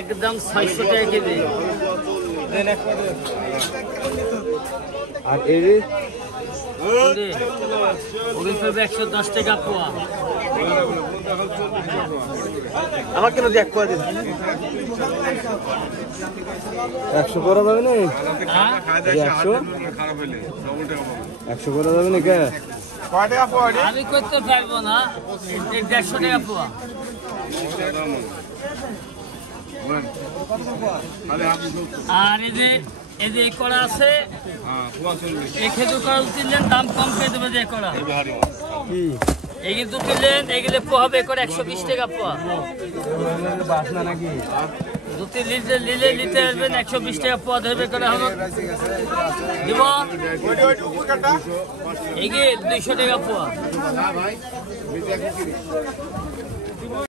একদম 600 টাকা কেজি। আর এর ওগুলো 110 টাকা পোয়া। আমার কেন এক পোয়া দিন 100 করা যাবে না? 100 করা যাবে না কে? আমি করতে পারবো না, 150 টাকা পোয়া। আর এই যে কড়া আছে, এই খেজুর কড়া তুললেন দাম কম করে দেবে। যে কড়া এই কিন্তু তুললেন, এগুলো পোয়া হবে করে 120 টাকা পোয়া। বাসনা নাকি? 2-3 লিটার নিলে নিতে আসবেন, 120 টাকা পোয়া ধরবে করে হলো দিব। এগিয়ে 200 টাকা পোয়া।